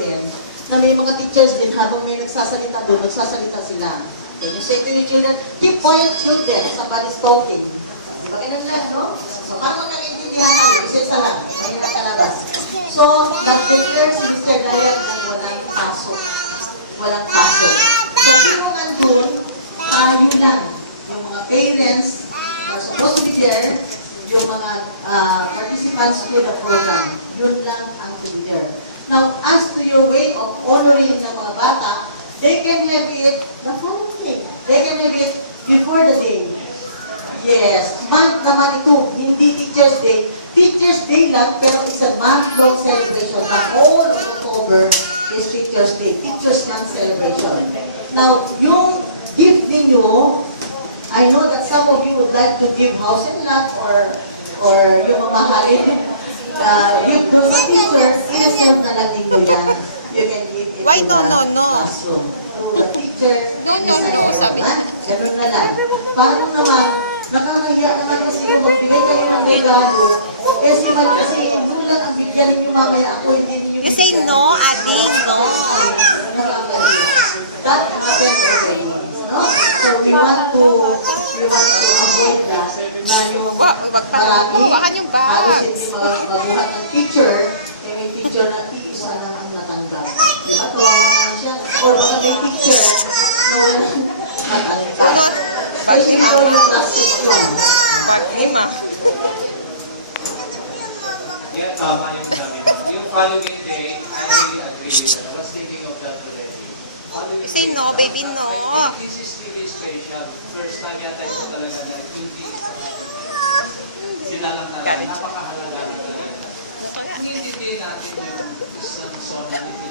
rin na may mga teachers din habang may nagsasalita doon, nagsasalita sila. Okay, you say to your children, keep quiet with them, somebody's talking. Di ba ganun lang, no? So, para magkaintindihan tayo, isa-isa lang, mahirap kalabas. So, nag-declare si Mr. Dayan ng walang pasok. Walang pasok. So, sino nandun, yun lang. Yung mga parents are supposed to be there, yung mga participants to the program. Yun lang ang to be there. Now, as to your way of honoring ng mga bata, they can have it the following day. They can have it before the day. Yes, month naman ito, hindi Teacher's Day. Teacher's Day lang, pero it's a month-long celebration. The whole of October is Teacher's Day, Teacher's Month celebration. Now, yung gift ninyo, I know that some of you would like to give house and lot or yung mamahalin gift to sa teacher, i-reserve na lang ninyo yan. You can give it Why to the no? classroom. To the teacher, ganun na lang. Parang naman, nakakahiya naman kasi kung magbigay kayo ng regalo, eh si doon lang ang bigyan ninyo mamaya, appointed ninyo. You say no, adding, no. That happens already, no? So we want to avoid that na yung marami, halos hindi mabuhat ng teacher, eh may teacher na iisa lang ang natanggap. Diba? Tuwa naman siya. Or baka may teacher na walang natanggap. Kasi ito yung plastic one. Yeah, tama yung sabi mo. Yung following day, I really agree with that. I was thinking of that today. You say no, baby, no. I think this is really special. First time yata ito talaga na duty. Sila lang talaga. Napakahalaga na talaga. Hindi natin yung isang zona natin.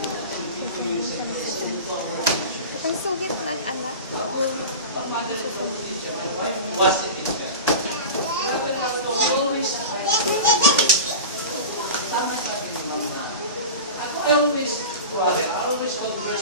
Ang sungit na, anak. Ako, ang mother of the teacher, my wife was a teacher. We always try to tama sa akin, ma'am na. I always worry, I always converse